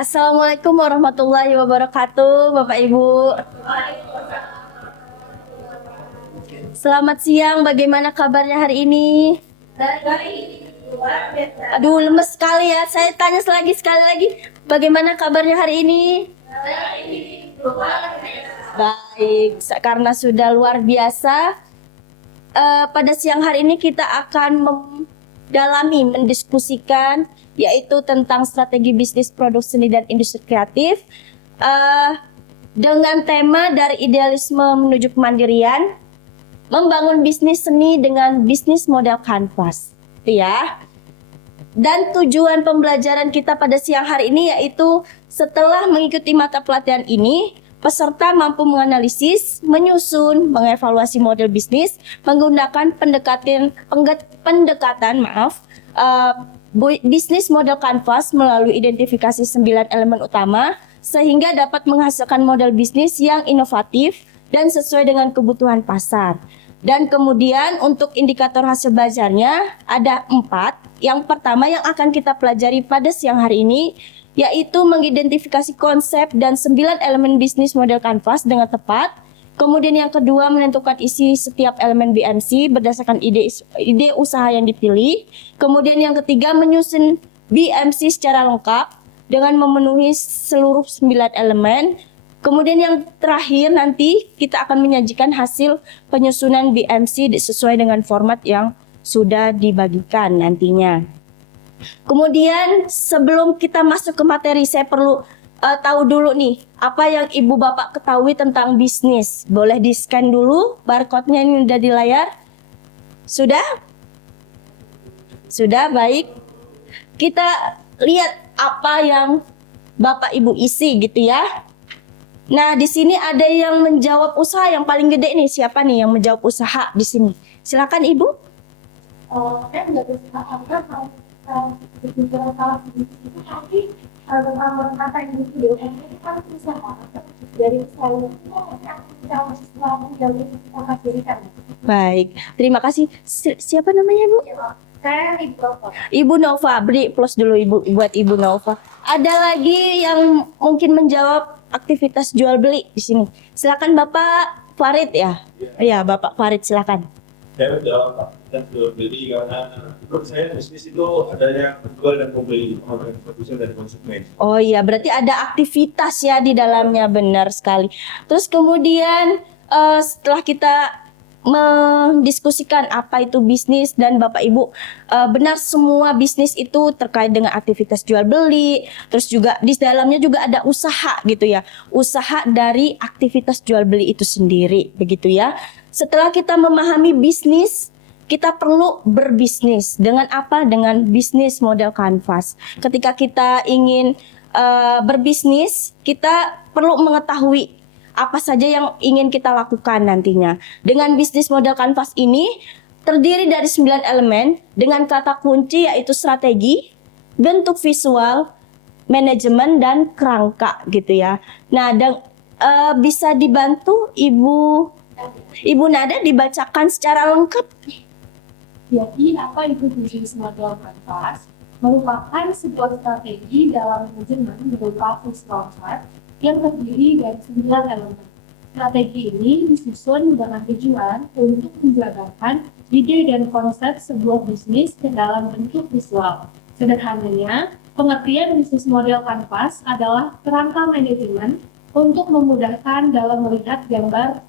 Assalamualaikum warahmatullahi wabarakatuh, Bapak Ibu. Selamat siang, bagaimana kabarnya hari ini? Aduh, lemes sekali ya. Saya tanya sekali lagi, bagaimana kabarnya hari ini? Baik, karena sudah luar biasa. Pada siang hari ini kita akan mendiskusikan yaitu tentang strategi bisnis produk seni dan industri kreatif dengan tema dari idealisme menuju kemandirian, membangun bisnis seni dengan bisnis model kanvas, ya. Dan tujuan pembelajaran kita pada siang hari ini yaitu setelah mengikuti mata pelatihan ini, peserta mampu menganalisis, menyusun, mengevaluasi model bisnis menggunakan bisnis model kanvas melalui identifikasi 9 elemen utama sehingga dapat menghasilkan model bisnis yang inovatif dan sesuai dengan kebutuhan pasar. Dan kemudian untuk indikator hasil belajarnya ada 4. Yang pertama yang akan kita pelajari pada siang hari ini yaitu mengidentifikasi konsep dan 9 elemen bisnis model kanvas dengan tepat. Kemudian yang kedua menentukan isi setiap elemen BMC berdasarkan ide usaha yang dipilih. Kemudian yang ketiga menyusun BMC secara lengkap dengan memenuhi seluruh 9 elemen. Kemudian yang terakhir nanti kita akan menyajikan hasil penyusunan BMC sesuai dengan format yang sudah dibagikan nantinya. Kemudian sebelum kita masuk ke materi, saya perlu tahu dulu nih apa yang ibu bapak ketahui tentang bisnis. Boleh di scan dulu barcode-nya, ini udah di layar. Sudah? Sudah, baik. Kita lihat apa yang bapak ibu isi gitu ya. Nah, di sini ada yang menjawab usaha yang paling gede nih. Siapa nih yang menjawab usaha di sini? Silakan ibu. Saya nggak bisa apa berbicara salah itu tapi tentang kata individu ini kan usaha dari saya kita masih selalu menjalani usaha diri kan. Baik, terima kasih. Siapa namanya ibu? Saya Ibu Nova. Ibu Nova, beri plus dulu ibu buat Ibu Nova. Ada lagi yang mungkin menjawab aktivitas jual beli di sini. Silakan Bapak Farid ya. Iya, Bapak Farid silakan. Saya menjawab aktivitas jual beli karena menurut saya bisnis itu ada yang menjual dan membeli, produsen dan konsumen. Oh iya, berarti ada aktivitas ya di dalamnya, benar sekali. Terus kemudian setelah kita mendiskusikan apa itu bisnis dan Bapak Ibu benar semua bisnis itu terkait dengan aktivitas jual beli, terus juga di dalamnya juga ada usaha gitu ya, usaha dari aktivitas jual beli itu sendiri begitu ya. Setelah kita memahami bisnis, kita perlu berbisnis dengan apa? Dengan bisnis model kanvas. Ketika kita ingin berbisnis, kita perlu mengetahui apa saja yang ingin kita lakukan nantinya. Dengan bisnis model kanvas ini terdiri dari 9 elemen dengan kata kunci yaitu strategi, bentuk visual, manajemen, dan kerangka gitu ya. Nah, bisa dibantu Ibu Nada dibacakan secara lengkap. Jadi apa itu bisnis model kanvas? Merupakan sebuah strategi dalam manajemen berupa visual chart yang terdiri dari 9 elemen. Strategi ini disusun dengan tujuan untuk menjabarkan ide dan konsep sebuah bisnis ke dalam bentuk visual. Sederhananya, pengertian bisnis model kanvas adalah kerangka manajemen untuk memudahkan dalam melihat gambar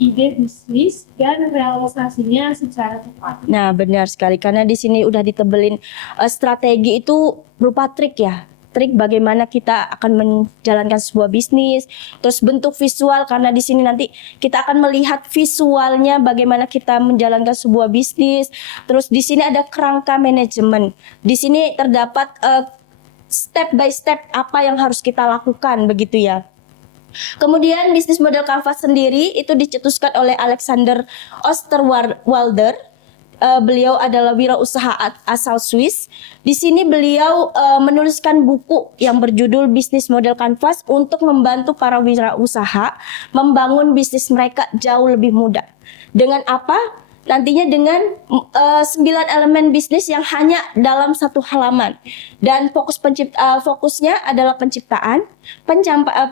ide bisnis dan realisasinya secara tepat. Nah, benar sekali karena di sini udah ditebelin strategi itu berupa trik ya. Trik bagaimana kita akan menjalankan sebuah bisnis, terus bentuk visual karena di sini nanti kita akan melihat visualnya bagaimana kita menjalankan sebuah bisnis. Terus di sini ada kerangka manajemen. Di sini terdapat step by step apa yang harus kita lakukan begitu ya. Kemudian bisnis model kanvas sendiri itu dicetuskan oleh Alexander Osterwalder. Beliau adalah wirausaha asal Swiss. Di sini beliau menuliskan buku yang berjudul Bisnis Model Kanvas untuk membantu para wirausaha membangun bisnis mereka jauh lebih mudah. Dengan apa? nantinya dengan 9 elemen bisnis yang hanya dalam satu halaman. Dan fokusnya adalah penciptaan,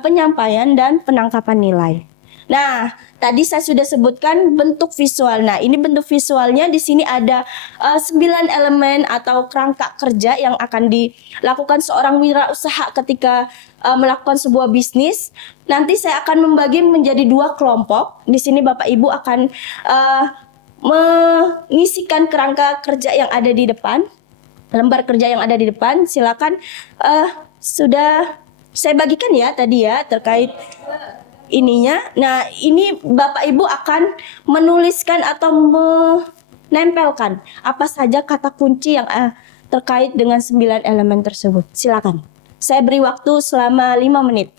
penyampaian, dan penangkapan nilai. Nah, tadi saya sudah sebutkan bentuk visual. Nah, ini bentuk visualnya di sini ada 9 elemen atau kerangka kerja yang akan dilakukan seorang wirausaha ketika melakukan sebuah bisnis. Nanti saya akan membagi menjadi 2 kelompok. Di sini Bapak Ibu akan mengisikan kerangka kerja yang ada di depan, lembar kerja yang ada di depan. Silakan, sudah saya bagikan ya tadi ya terkait ininya. Nah, ini Bapak Ibu akan menuliskan atau menempelkan apa saja kata kunci yang terkait dengan 9 elemen tersebut. Silakan. Saya beri waktu selama 5 menit.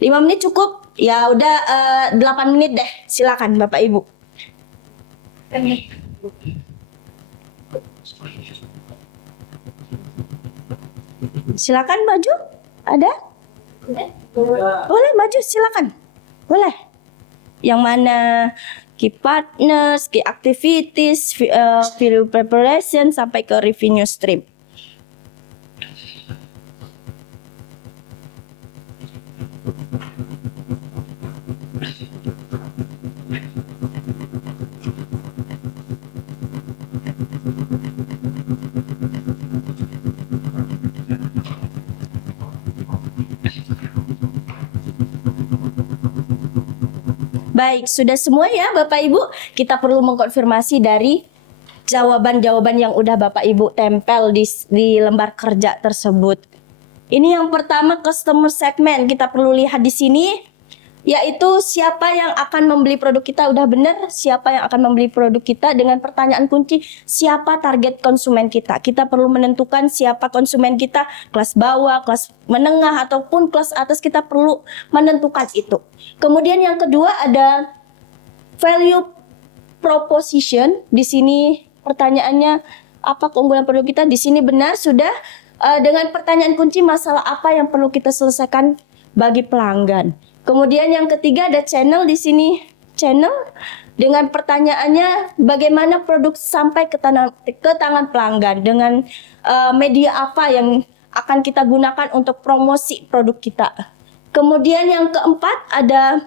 5 menit cukup? Ya udah 8 menit deh. Silakan Bapak Ibu. Silakan maju. Ada? Boleh maju, silakan. Boleh. Yang mana key partners, key activities, video preparation sampai ke revenue stream. Baik, sudah semua ya Bapak Ibu. Kita perlu mengkonfirmasi dari jawaban-jawaban yang udah Bapak Ibu tempel di lembar kerja tersebut. Ini yang pertama, customer segment. Kita perlu lihat di sini, yaitu siapa yang akan membeli produk kita. Udah benar, siapa yang akan membeli produk kita dengan pertanyaan kunci, siapa target konsumen kita. Kita perlu menentukan siapa konsumen kita, kelas bawah, kelas menengah, ataupun kelas atas. Kita perlu menentukan itu. Kemudian yang kedua ada value proposition. Di sini pertanyaannya, apa keunggulan produk kita? Di sini benar, sudah. Dengan pertanyaan kunci, masalah apa yang perlu kita selesaikan bagi pelanggan. Kemudian yang ketiga ada channel. Di sini channel dengan pertanyaannya, bagaimana produk sampai ke tangan pelanggan, dengan media apa yang akan kita gunakan untuk promosi produk kita. Kemudian yang keempat ada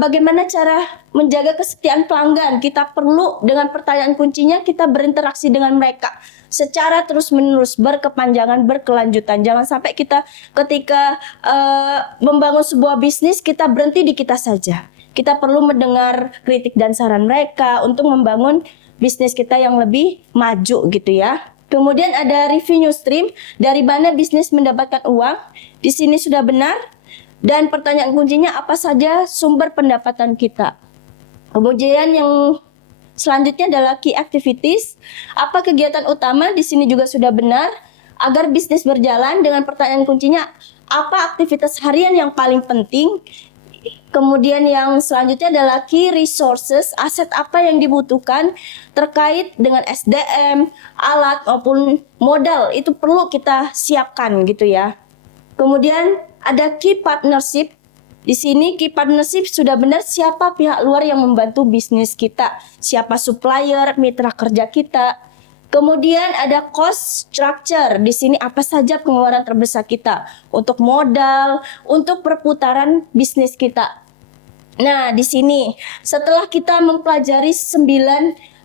bagaimana cara menjaga kesetiaan pelanggan. Kita perlu dengan pertanyaan kuncinya kita berinteraksi dengan mereka secara terus-menerus, berkepanjangan, berkelanjutan. Jangan sampai kita ketika membangun sebuah bisnis kita berhenti di kita saja. Kita perlu mendengar kritik dan saran mereka untuk membangun bisnis kita yang lebih maju gitu ya. Kemudian ada revenue stream, dari mana bisnis mendapatkan uang. Di sini sudah benar. Dan pertanyaan kuncinya, apa saja sumber pendapatan kita. Kemudian yang selanjutnya adalah key activities. Apa kegiatan utama? Di sini juga sudah benar. Agar bisnis berjalan, dengan pertanyaan kuncinya, apa aktivitas harian yang paling penting? Kemudian yang selanjutnya adalah key resources, aset apa yang dibutuhkan terkait dengan SDM, alat maupun modal, itu perlu kita siapkan gitu ya. Kemudian ada key partnership. Di sini key partnership sudah benar, siapa pihak luar yang membantu bisnis kita, siapa supplier, mitra kerja kita. Kemudian ada cost structure. Di sini apa saja pengeluaran terbesar kita untuk modal, untuk perputaran bisnis kita. Nah, di sini setelah kita mempelajari 9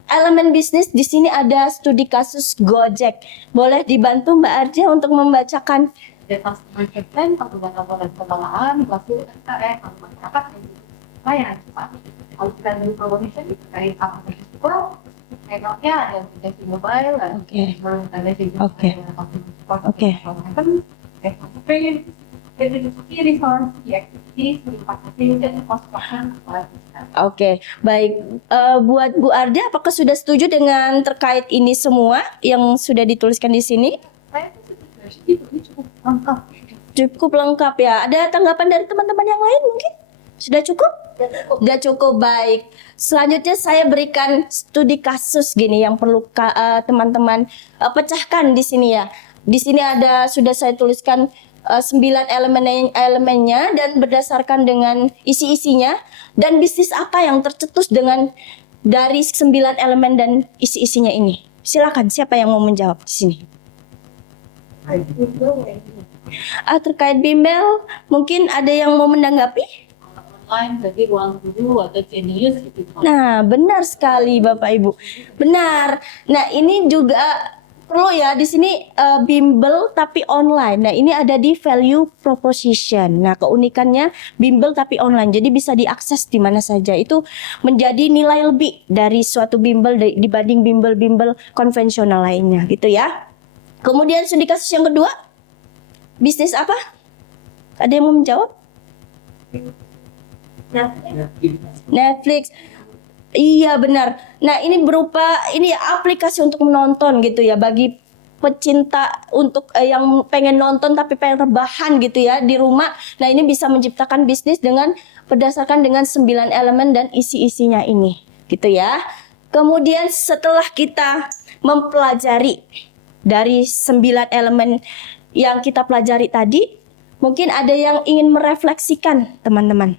elemen bisnis, di sini ada studi kasus Gojek. Boleh dibantu Mbak Arja untuk membacakan? Data market plan, data dan pengelolaan, hasil SRE, masyarakat, yang cepat. Kalau kita dari promotion, dari apa itu, channelnya ada aplikasi mobile, ada juga Oke. Oke, baik. Buat Bu Arda, apakah sudah setuju dengan terkait ini semua yang sudah dituliskan di sini? Saya setuju, itu cukup lengkap. Cukup lengkap ya. Ada tanggapan dari teman-teman yang lain mungkin? Sudah cukup? Sudah cukup, baik. Selanjutnya saya berikan studi kasus gini yang perlu teman-teman pecahkan di sini ya. Di sini ada, sudah saya tuliskan 9 elemennya dan berdasarkan dengan isi-isinya, dan bisnis apa yang tercetus dengan dari 9 elemen dan isi-isinya ini? Silakan, siapa yang mau menjawab di sini? Terkait bimbel, mungkin ada yang mau menanggapi? Online tadi ruang guru atau Genius gitu. Nah, benar sekali Bapak Ibu. Benar. Nah, ini juga perlu ya di sini bimbel tapi online. Nah, ini ada di value proposition. Nah, keunikannya bimbel tapi online. Jadi bisa diakses di mana saja. Itu menjadi nilai lebih dari suatu bimbel dibanding bimbel-bimbel konvensional lainnya gitu ya. Kemudian studi kasus yang kedua, bisnis apa? Ada yang mau menjawab? Netflix. Iya benar. Nah ini aplikasi untuk menonton gitu ya bagi pecinta untuk yang pengen nonton tapi pengen rebahan gitu ya di rumah. Nah ini bisa menciptakan bisnis berdasarkan dengan 9 elemen dan isi-isinya ini gitu ya. Kemudian setelah kita mempelajari dari 9 elemen yang kita pelajari tadi, mungkin ada yang ingin merefleksikan teman-teman.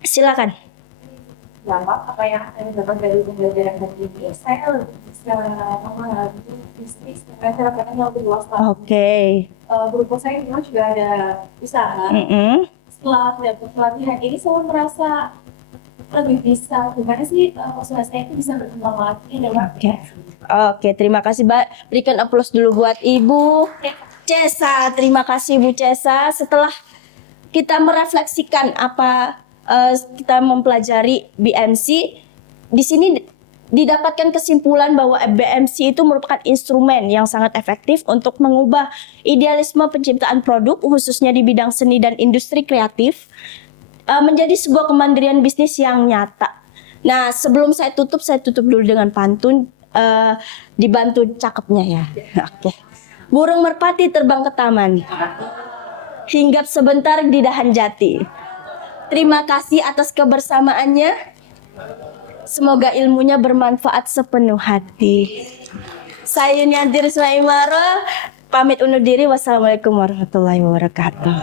Silakan. Dampak apa yang saya dapat dari pembelajaran dari ini, saya lebih bisa memahami bisnis dengan cara pandang yang lebih luas lagi. Oke. Grup saya memang juga ada usaha. Setelah dapat pelatihan ini saya merasa lebih bisa gimana sih usaha saya itu bisa berkembang lagi dengan Oke, terima kasih Mbak. Berikan aplaus dulu buat Ibu Cesa. Terima kasih Ibu Cesa. Setelah kita merefleksikan kita mempelajari BMC, di sini didapatkan kesimpulan bahwa BMC itu merupakan instrumen yang sangat efektif untuk mengubah idealisme penciptaan produk khususnya di bidang seni dan industri kreatif menjadi sebuah kemandirian bisnis yang nyata. Nah, sebelum saya tutup dulu dengan pantun dibantu cakepnya ya. Oke. Burung merpati terbang ke taman, hinggap sebentar di dahan jati. Terima kasih atas kebersamaannya. Semoga ilmunya bermanfaat sepenuh hati. Saya Yunianti Rismaimaro, pamit undur diri. Wassalamualaikum warahmatullahi wabarakatuh.